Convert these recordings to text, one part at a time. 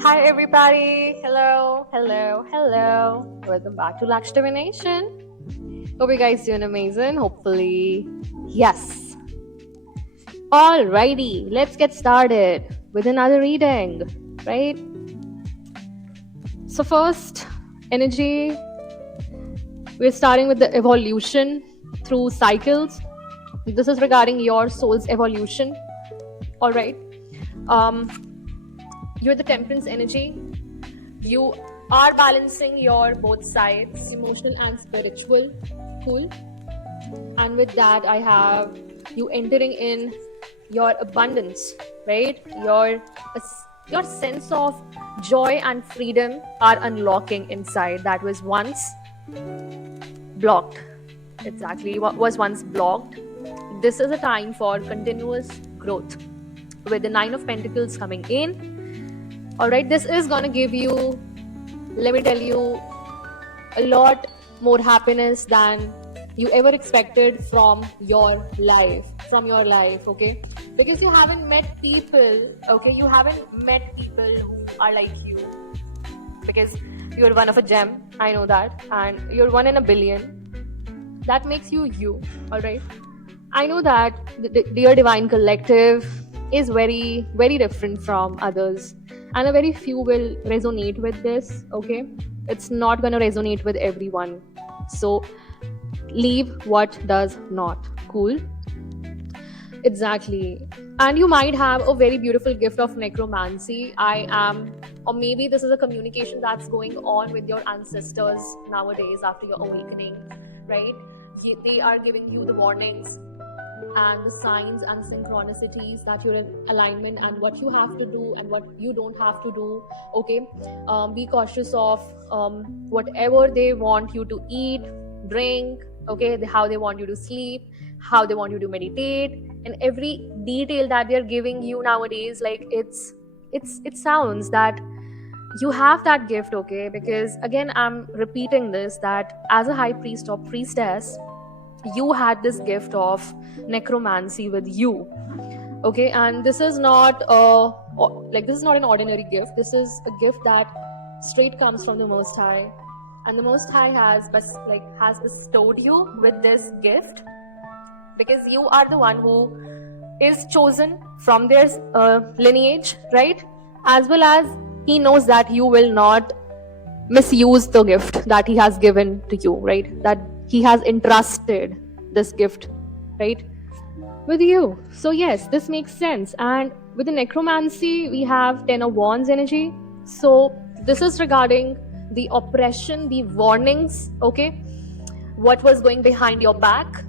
Hi, everybody. Hello, hello, hello. Welcome back to Laksh Divination. Hope you guys doing amazing. Hopefully, yes. Alrighty, let's get started with another reading, right? So, first, energy, we're starting with the evolution through cycles. This is regarding your soul's evolution, alright? Um, you're the temperance energy. You are balancing your both sides, emotional and spiritual. Cool. And with that, I have you entering in your abundance, right? Your sense of joy and freedom are unlocking inside that was once blocked. Exactly what was once blocked. This is a time for continuous growth with the Nine of Pentacles coming in. All right, this is gonna give you, let me tell you, a lot more happiness than you ever expected from your life, okay? Because you haven't met people, okay? You haven't met people who are like you, because you're one of a gem, I know that, and you're one in a billion. That makes you you, all right? I know that the Dear Divine Collective is very, very different from others, and a very few will resonate with this, okay? It's not going to resonate with everyone. So, leave what does not. Cool? Exactly. And you might have a very beautiful gift of necromancy. Or maybe this is a communication that's going on with your ancestors nowadays after your awakening, right? They are giving you the warnings and the signs and synchronicities that you're in alignment and what you have to do and what you don't have to do, okay? Be cautious of whatever they want you to eat, drink, okay? How they want you to sleep, how they want you to meditate, and every detail that they're giving you nowadays, like it sounds that you have that gift, okay? Because again, I'm repeating this, that as a high priest or priestess, you had this gift of necromancy with you, okay? And this is not this is not an ordinary gift. This is a gift that straight comes from the Most High, and the Most High has bestowed you with this gift because you are the one who is chosen from their lineage, right? As well as he knows that you will not misuse the gift that he has given to you, right? That he has entrusted this gift, right, with you. So yes, this makes sense. And with the necromancy, we have Ten of Wands energy. So this is regarding the oppression, the warnings, okay? What was going behind your back,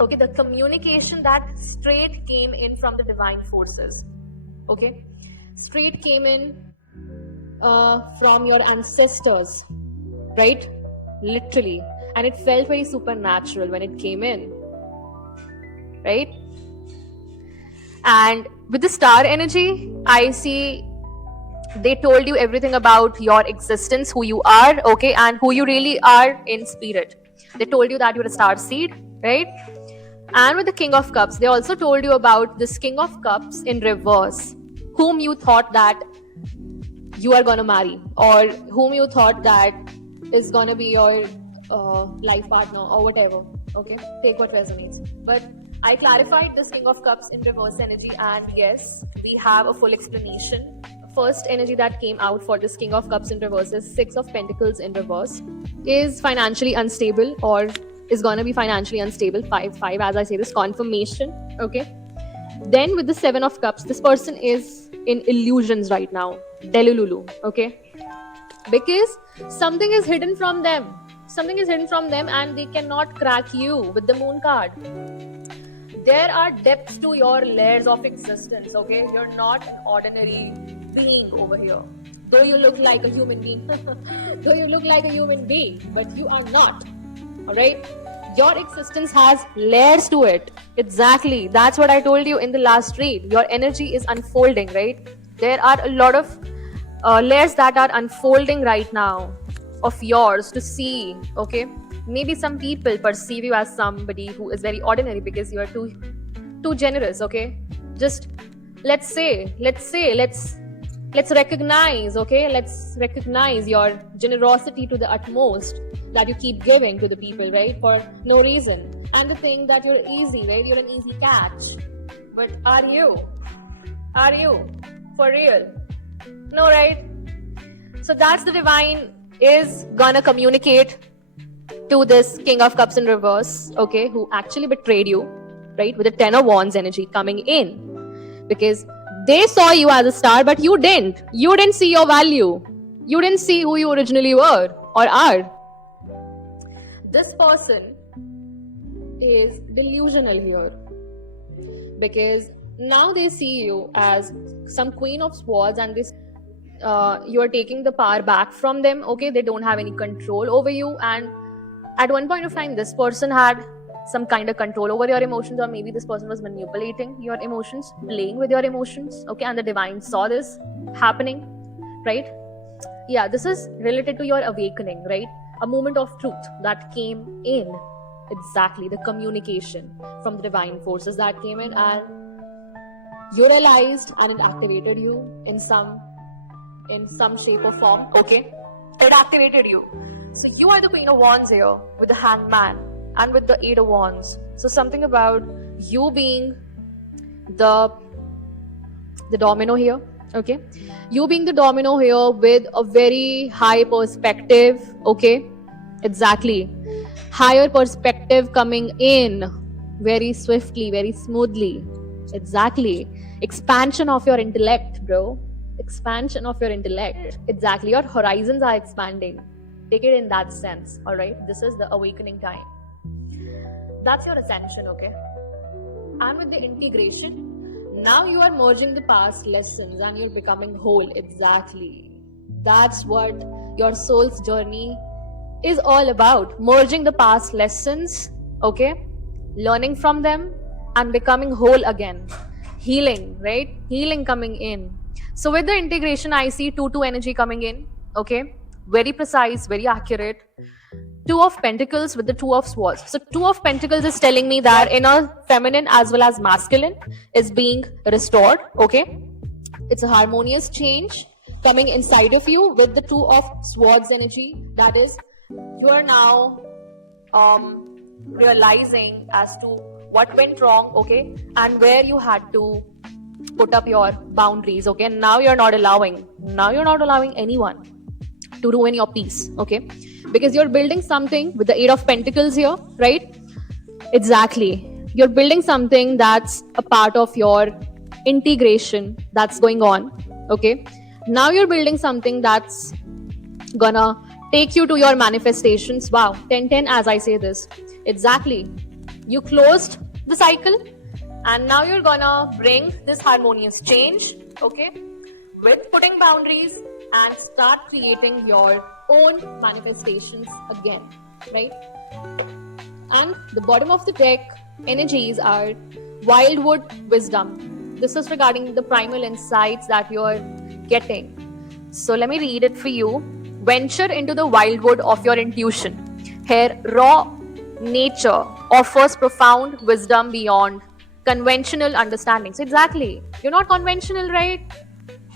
okay? The communication that straight came in from the divine forces, okay? Straight came in from your ancestors, right? Literally. And it felt very supernatural when it came in, right? And with the star energy, I see they told you everything about your existence, who you are, okay, and who you really are in spirit. They told you that you're a star seed, right? And with the King of Cups, they also told you about this King of Cups in reverse, whom you thought that you are going to marry, or whom you thought that is going to be your life partner or whatever, okay? Take what resonates. But I clarified this King of Cups in reverse energy, and yes, we have a full explanation. First energy that came out for this King of Cups in reverse is Six of Pentacles in reverse. Is financially unstable, or is going to be financially unstable. 5 as I say this confirmation, okay? Then with the Seven of Cups, this person is in illusions right now, delululu, okay? Because something is hidden from them, and they cannot crack you with the Moon card. There are depths to your layers of existence, okay? You're not an ordinary being over here. Though you look like a human being, but you are not, all right? Your existence has layers to it. Exactly. That's what I told you in the last read. Your energy is unfolding, right? There are a lot of layers that are unfolding right now of yours to see, okay? Maybe some people perceive you as somebody who is very ordinary because you are too generous, okay? Just let's Let's recognize, okay? Let's recognize your generosity to the utmost that you keep giving to the people, right? For no reason. And to think that you're easy, right? You're an easy catch. But are you? Are you? For real? No, right? So that's the divine is gonna communicate to this King of Cups in reverse, okay, who actually betrayed you, right? With the Ten of Wands energy coming in. Because they saw you as a star, but you didn't. You didn't see your value. You didn't see who you originally were or are. This person is delusional here. Because now they see you as some Queen of Swords, and this you are taking the power back from them, okay? They don't have any control over you, and at one point of time this person had some kind of control over your emotions, or maybe this person was manipulating your emotions, playing with your emotions, okay? And the divine saw this happening, right? Yeah, this is related to your awakening, right? A moment of truth that came in. Exactly, the communication from the divine forces that came in, and you realized, and it activated you in some shape or form, okay? It activated you. So you are the Queen of Wands here with the Hangman and with the Eight of Wands. So something about you being the domino here, okay? You being the domino here with a very high perspective, okay? Exactly. Higher perspective coming in very swiftly, very smoothly. Exactly. Expansion of your intellect, bro. Expansion of your intellect. Exactly. Your horizons are expanding. Take it in that sense, all right? This is the awakening time. That's your ascension, okay? And with the integration, now you are merging the past lessons and you're becoming whole. Exactly. That's what your soul's journey is all about. Merging the past lessons, okay? Learning from them and becoming whole again. Healing, right? Healing coming in. So with the integration, I see 2-2 energy coming in, okay? Very precise, very accurate. Two of Pentacles with the Two of Swords. So Two of Pentacles is telling me that inner feminine as well as masculine is being restored, okay? It's a harmonious change coming inside of you with the Two of Swords energy. That is, you are now realizing as to what went wrong, okay, and where you had to put up your boundaries, okay? And now you're not allowing anyone to ruin your peace, okay? Because you're building something with the Eight of Pentacles here, right? Exactly. You're building something that's a part of your integration that's going on, okay? Now you're building something that's gonna take you to your manifestations. Wow, 10-10 as I say this. Exactly. You closed the cycle and now you're gonna bring this harmonious change, okay? With putting boundaries and start creating your own manifestations again, right? And the bottom of the deck energies are Wildwood Wisdom. This is regarding the primal insights that you're getting. So let me read it for you. Venture into the wildwood of your intuition. Here, raw nature offers profound wisdom beyond conventional understanding. So exactly, you're not conventional, right?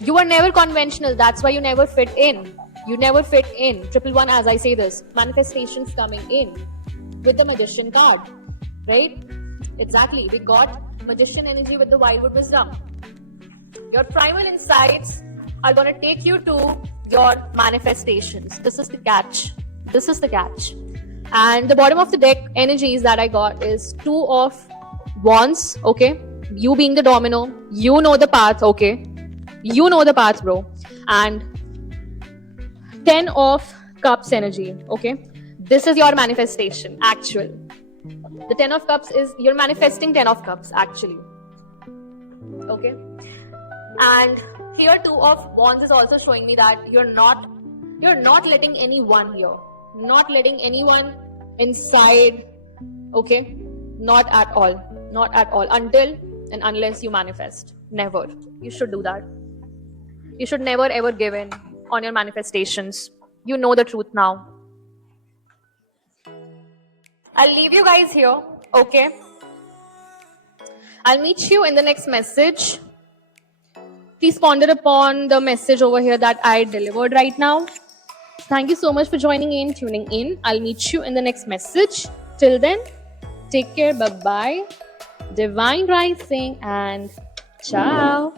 You were never conventional. That's why you never fit in. You never fit in. 111 as I say this. Manifestations coming in with the Magician card, right? Exactly. We got Magician energy with the Wildwood Wisdom. Your primal insights are going to take you to your manifestations. This is the catch. This is the catch. And the bottom of the deck energies that I got is Two of Wands, okay? You being the domino, you know the path, okay? You know the path, bro. And 10 of Cups energy, okay? This is your manifestation, actual. The 10 of Cups is, you're manifesting 10 of Cups, actually. Okay? And here 2 of Wands is also showing me that you're not letting anyone here. Not letting anyone inside, okay? Not at all. Not at all. Until and unless you manifest. Never. You should do that. You should never ever give in on your manifestations. You know the truth now. I'll leave you guys here, okay? I'll meet you in the next message. Please ponder upon the message over here that I delivered right now. Thank you so much for joining in, tuning in. I'll meet you in the next message. Till then, take care. Bye bye. Divine Rising and ciao.